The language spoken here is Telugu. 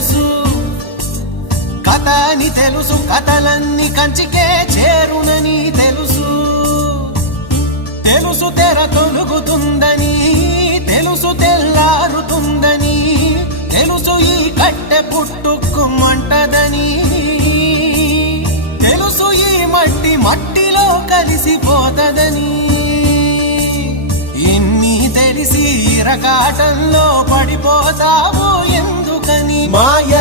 తెలుసు, కథ అని తెలుసు, కథలన్నీ కంచికే చేరునని తెలుసు. తెలుసు తెర తొలుగుతుందని, తెలుసు తెల్లారుతుందని, తెలుసు ఈ కట్టె పుట్టుకుమంటదని, తెలుసు ఈ మట్టి మట్టిలో కలిసిపోతదని. ఇన్ని తెలిసి ఇరకాటంలో పడిపోతావు ఎందుకని? మాయ